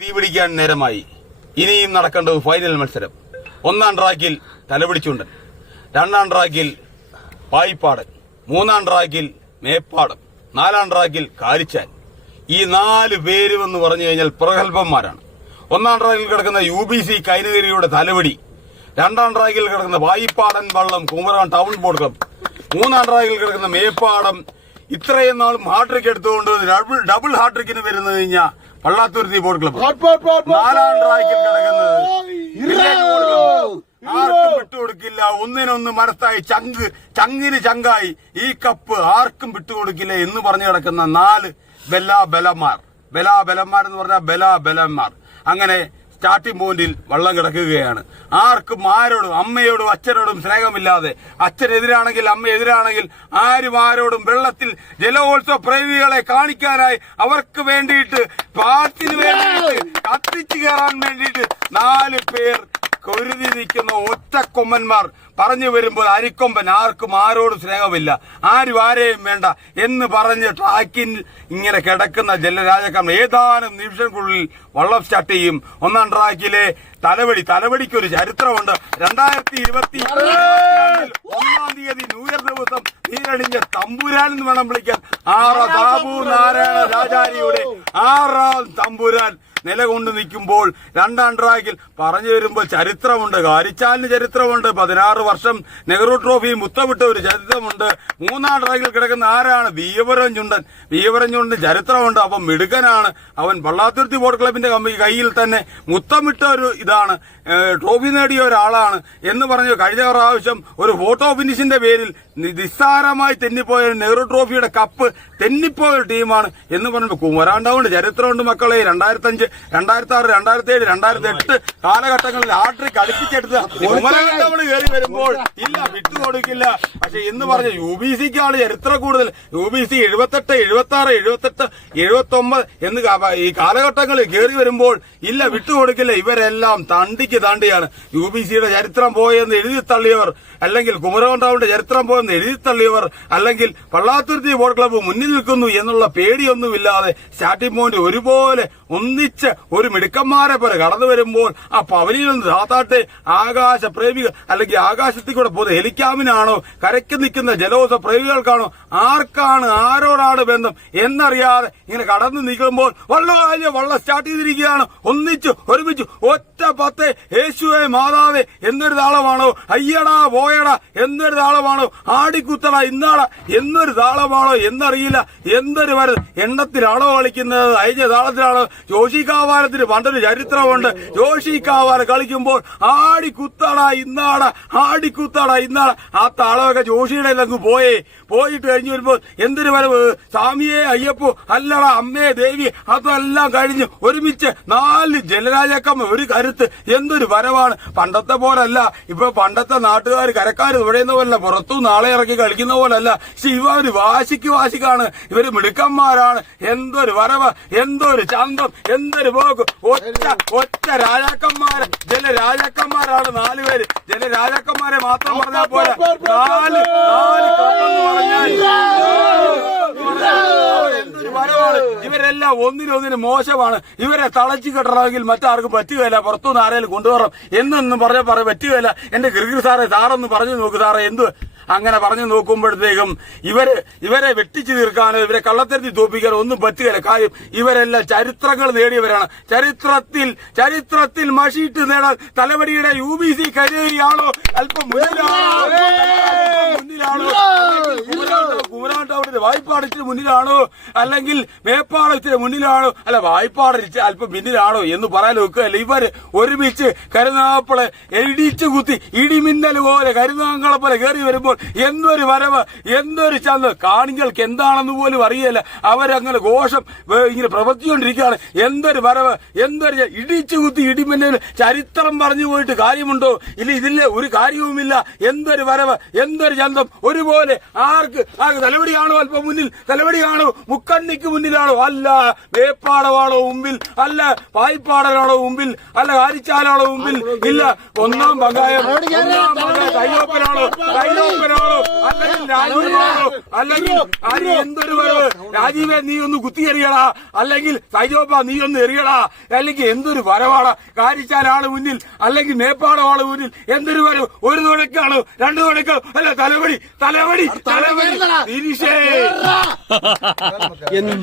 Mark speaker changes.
Speaker 1: തീ പിടിക്കാൻ നേരമായി. ഇനിയും നടക്കേണ്ടത് ഫൈനൽ മത്സരം. ഒന്നാം ട്രാക്കിൽ തലപിടിച്ചുണ്ടൻ. രണ്ടാം ട്രാക്കിൽ പായിപ്പാടൻ. മൂന്നാം ട്രാക്കിൽ മേപ്പാടം. നാലാം ട്രാക്കിൽ കാലിച്ചാൻ ഈ നാല് പേരും എന്ന് പറഞ്ഞു കഴിഞ്ഞാൽ പ്രഗത്ഭന്മാരാണ്. ഒന്നാം ട്രാക്കിൽ കിടക്കുന്ന യു ബി സി കൈനഗിരിയുടെ തലപിടി. രണ്ടാം ട്രാക്കിൽ കിടക്കുന്ന പായിപ്പാടൻ വള്ളം കുമരകം ടൗൺ ബോർഡ് മൂന്നാം ട്രാക്കിൽ കിടക്കുന്ന മേപ്പാടം. ഇത്രയും നാളും ഹാട്രിക് എടുത്തുകൊണ്ട് ഡബിൾ ഡബിൾ ഹാട്രിക്കിന് വരുന്നത് കഴിഞ്ഞാൽ പള്ളാത്തുരുത്തി ബോർഡ് ക്ലബ്ബ്. നാലാം ട്രാക്കിൽ കിടക്കുന്നത്. ആർക്കും വിട്ടുകൊടുക്കില്ല. ഒന്നിനൊന്ന് മനസ്സായി ചങ്ക് ചങ്ങിന് ചങ്കായി ഈ കപ്പ് ആർക്കും വിട്ടുകൊടുക്കില്ല എന്ന് പറഞ്ഞു കിടക്കുന്ന നാല് ബലാബലന്മാർ ബലാബലന്മാർ ബലാ ബലന്മാർ എന്ന് പറഞ്ഞാൽ ബലാ ബലന്മാർ. അങ്ങനെ സ്റ്റാർട്ടിംഗ് പോയിന്റിൽ വള്ളം കിടക്കുകയാണ്. ആർക്കും ആരോടും അമ്മയോടും അച്ഛനോടും സ്നേഹമില്ലാതെ അച്ഛനെതിരാണെങ്കിൽ അമ്മ എതിരാണെങ്കിൽ ആരും ആരോടും വെള്ളത്തിൽ ജലോത്സവ പ്രേമികളെ കാണിക്കാനായി അവർക്ക് വേണ്ടിയിട്ട് പാട്ടിന് വേണ്ടിയിട്ട് കത്തിച്ചു കയറാൻ വേണ്ടിയിട്ട് നാല് പേർ കൊരുതി നിൽക്കുന്ന ഒറ്റക്കൊമ്മന്മാർ പറഞ്ഞു വരുമ്പോൾ അരിക്കൊമ്പൻ ആർക്കും ആരോടും സ്നേഹമില്ല. ആരും ആരെയും വേണ്ട എന്ന് പറഞ്ഞ് ട്രാക്കിൽ ഇങ്ങനെ കിടക്കുന്ന ജലരാജക്കാരൻ ഏതാനും നിമിഷങ്ങൾക്കുള്ളിൽ വള്ളം സ്റ്റാർട്ട് ചെയ്യും. ഒന്നാം ട്രാക്കിലെ തലവടി തലവടിക്ക് ഒരു ചരിത്രമുണ്ട്. രണ്ടായിരത്തി ഇരുപത്തി ഒന്നാം തീയതി ന്യൂ ഇയർ ദിവസം നീരണിഞ്ഞ തമ്പുരാൻ എന്ന് വേണം വിളിക്കാൻ. ആറ ബാബു നാരായണ രാജാരിയുടെ ആറാം തമ്പുരാൻ നിലകൊണ്ട് നിൽക്കുമ്പോൾ രണ്ടാം ട്രാക്കിൽ പറഞ്ഞു വരുമ്പോൾ ചരിത്രമുണ്ട്. കാരിച്ചാലിന് ചരിത്രമുണ്ട്. പതിനാറ് വർഷം നെഹ്റു ട്രോഫി മുത്തവിട്ട ഒരു ചരിത്രമുണ്ട്. മൂന്നാം ട്രാക്കിൽ കിടക്കുന്ന ആരാണ്? വീവരം ചുണ്ടൻ വീവരം ചുണ്ടൻ ചരിത്രമുണ്ട്. അപ്പം മിടുക്കനാണ്. അവൻ വള്ളാത്തുരുത്തി ബോർഡ് ക്ലബിന്റെ കയ്യിൽ തന്നെ മുത്തമിട്ട ഒരു ഇതാണ്. ട്രോഫി നേടിയ ഒരാളാണ് എന്ന് പറഞ്ഞ് കഴിഞ്ഞ പ്രാവശ്യം ഒരു ഫോട്ടോ ഫിനിഷിന്റെ പേരിൽ നിസ്സാരമായി തെന്നിപ്പോയ നെഹ്റു ട്രോഫിയുടെ കപ്പ് തെന്നിപ്പോയ ടീമാണ് എന്ന് പറഞ്ഞു കുമരാണ്ടാവുണ്ട്. ചരിത്രമുണ്ട് മക്കളെ. രണ്ടായിരത്തി അഞ്ച് രണ്ടായിരത്തി ആറ് രണ്ടായിരത്തി ഏഴ് രണ്ടായിരത്തി എട്ട് കാലഘട്ടങ്ങളിൽ ആട്രിക് അടുപ്പിച്ചെടുത്ത് കുമരാണ്ടാവണ് കയറി വരുമ്പോൾ ഇല്ല വിട്ടു കൊടുക്കില്ല. പക്ഷെ എന്ന് പറഞ്ഞ യു ബി സിക്കാണ് ചരിത്രം കൂടുതൽ. യു ബി സി എഴുപത്തെട്ട് എഴുപത്തി ആറ് എഴുപത്തെട്ട് എഴുപത്തി ഒമ്പത് എന്ന് ഈ കാലഘട്ടങ്ങളിൽ കയറി വരുമ്പോൾ ഇല്ല വിട്ടുകൊടുക്കില്ല ഇവരെല്ലാം തണ്ടിക്ക് തണ്ടിയാണ്. യു ബി സിയുടെ ചരിത്രം പോയെന്ന് എഴുതി തള്ളിയവർ അല്ലെങ്കിൽ കുമരകോണ്ടാവിന്റെ ചരിത്രം പോയെന്ന് എഴുതി തള്ളിയവർ അല്ലെങ്കിൽ പള്ളാത്തുരുത്തി ബോട്ട് ക്ലബ്ബ് മുന്നിൽ നിൽക്കുന്നു എന്നുള്ള പേടിയൊന്നുമില്ലാതെ സ്റ്റാർട്ടിംഗ് പോയിന്റ് ഒരുപോലെ ഒന്നിച്ച് ഒരു മിടുക്കന്മാരെ പോലെ കടന്നു വരുമ്പോൾ ആ പവനിയിൽ നിന്ന് താത്താട്ടെ ആകാശ പ്രേമികൾ അല്ലെങ്കിൽ ആകാശത്തിൽ കൂടെ പോകുന്ന ഹെലിക്കാമിനാണോ കരയ്ക്ക് നിൽക്കുന്ന ജലോസ പ്രേമികൾക്കാണോ ആർക്കാണ് ആരോടാണ് ബന്ധം എന്നറിയാതെ ഇങ്ങനെ കടന്നു നിൽക്കുമ്പോൾ വള്ളം വള്ളം സ്റ്റാർട്ട് ചെയ്തിരിക്കുകയാണ്. ഒന്നിച്ച് ഒരുമിച്ച് ഒറ്റ പത്ത് യേശുവെ മാതാവേ എന്നൊരു താളമാണോ? അയ്യടാ പോയടാ എന്നൊരു താളമാണോ? ആടിക്കുത്തട ഇന്നാള എന്നൊരു താളമാണോ? എന്നറിയില്ല എന്തൊരു വര എണ്ണത്തിലാണോ കളിക്കുന്നത്? അയഞ്ഞ താളത്തിലാണോ? ജോഷി കാവാലത്തിന് പണ്ടൊരു ചരിത്രമുണ്ട്. ജോഷി കാവാല കളിക്കുമ്പോൾ ആടി കുത്തട ഇന്നാട ആടി ഇന്നാള. ഇന്നാട ആ താളമൊക്കെ ജോഷിയുടെ അങ്ങ് പോയേ. പോയിട്ട് കഴിഞ്ഞു വരുമ്പോൾ എന്തൊരു വരവ്? സ്വാമിയെ അയ്യപ്പോ അല്ലട അമ്മേ ദേവി അതെല്ലാം കഴിഞ്ഞ് ഒരുമിച്ച് നാല് ജലരാജക്കമ്മ ഒരു കരുത്ത് എന്തൊരു വരവാണ്. പണ്ടത്തെ പോലല്ല. ഇപ്പൊ പണ്ടത്തെ നാട്ടുകാർ കരക്കാർ തുഴയുന്ന പോലല്ല പുറത്തു നാളെ ഇറക്കി കളിക്കുന്ന പോലല്ല. പക്ഷെ ഇവ ഒരു വാശിക്ക് വാശിക്കാണ്. ഇവർ മിടുക്കന്മാരാണ്. എന്തൊരു വരവ് എന്തൊരു ചന്തം എന്തൊരു പോക്ക്. ഒറ്റ ഒറ്റ രാജാക്കന്മാര്. ജലരാജാക്കന്മാരാണ് നാലുപേര്. ജല രാജാക്കന്മാരെ മാത്രം പറഞ്ഞാൽ പോലെ നാല് നാല് കപ്പെന്ന് പറഞ്ഞാൽ അവരെന്തൊരു വരവാണ്. ഇവരെല്ലാം ഒന്നിനൊന്നിന് മോശമാണ്. ഇവരെ തളച്ചു കെട്ടണമെങ്കിൽ മറ്റാർക്കും പറ്റുകയില്ല. പുറത്തുനിന്ന് ആരെങ്കിലും കൊണ്ടുവരണം. എന്നൊന്നും പറഞ്ഞ പറ പറ്റുകയില്ല. എന്റെ ഗിർഗിർ സാറേ സാറൊന്ന് പറഞ്ഞു നോക്ക് സാറേ. എന്ത്? അങ്ങനെ പറഞ്ഞു നോക്കുമ്പോഴത്തേക്കും ഇവർ ഇവരെ വെട്ടിച്ചു തീർക്കാനോ ഇവരെ കള്ളത്തരത്തിൽ തോപ്പിക്കാനോ ഒന്നും പറ്റുകയില്ല. കാര്യം ഇവരെല്ലാം ചരിത്രങ്ങൾ നേടിയവരാണ്. ചരിത്രത്തിൽ ചരിത്രത്തിൽ മഷിയിട്ട് നേടാൻ തലവടിയുടെ യു ബി സി കരുതിയാണോ അല്പം മുന്നിലാണോ കുമരാട്ടവിടെ വായ്പാടത്തിന് മുന്നിലാണോ? അല്ലെങ്കിൽ മേപ്പാടത്തിന് മുന്നിലാണോ? അല്ല വായ്പാടിച്ച് അല്പം പിന്നിലാണോ എന്ന് പറയാൻ വെക്കുകയല്ല ഇവർ ഒരുമിച്ച് കരുനാപ്പളെ ഇടിച്ചു കുത്തി ഇടിമിന്നൽ പോലെ കരുനാങ്കളെ പോലെ കയറി വരുമ്പോൾ എന്തൊരു വരവ് എന്തൊരു ചന്ത. കാണികൾക്ക് എന്താണെന്ന് പോലും അറിയില്ല അവരങ്ങനെ ഘോഷം ഇങ്ങനെ പ്രവർത്തിച്ചുകൊണ്ടിരിക്കുകയാണ്. എന്തൊരു വരവ് എന്തൊരു ഇടിച്ചു കുത്തി ഇടിമിന്നൽ ചരിത്രം പറഞ്ഞു പോയിട്ട് കാര്യമുണ്ടോ? ഇല്ല ഇതിലെ ഒരു കാര്യവുമില്ല. എന്തൊരു വരവ് എന്തൊരു ചന്തം. ഒരുപോലെ ആർക്ക് ആർക്ക് തലവടിയാണോ അല്പം മുന്നിൽ തലവടിയാണോ? മുക്കണ്ണിക്ക് മുന്നിലാണോ? അല്ല വേപ്പാടവാണോ മുമ്പിൽ? അല്ല പായിപ്പാടനാണോ മുമ്പിൽ? അല്ല കാരിച്ചാലാണോ മുമ്പിൽ? ഇല്ല ഒന്നാം പങ്കായം കയ്യോപ്പനാണോ? കയ്യോപ്പൻ സജീവനാണോ അല്ലെങ്കിൽ രാജീവാണോ അല്ലെങ്കിൽ ആര് എന്തൊരു വരവ് രാജീവെ നീ ഒന്ന് കുത്തിയെറിയടാ അല്ലെങ്കിൽ സൈജോപ്പ നീ ഒന്ന് എറിയടാ. അല്ലെങ്കിൽ എന്തൊരു വരവാണ്? കാരിച്ചാലാണ് മുന്നിൽ അല്ലെങ്കിൽ മേപ്പാടമാണ് മുന്നിൽ. എന്തൊരു വരവ് ഒരു തുണക്കാണോ രണ്ടു തുണക്കാണോ അല്ല തലവടി തലവടി തലവടി. തിരിശേ എന്ന്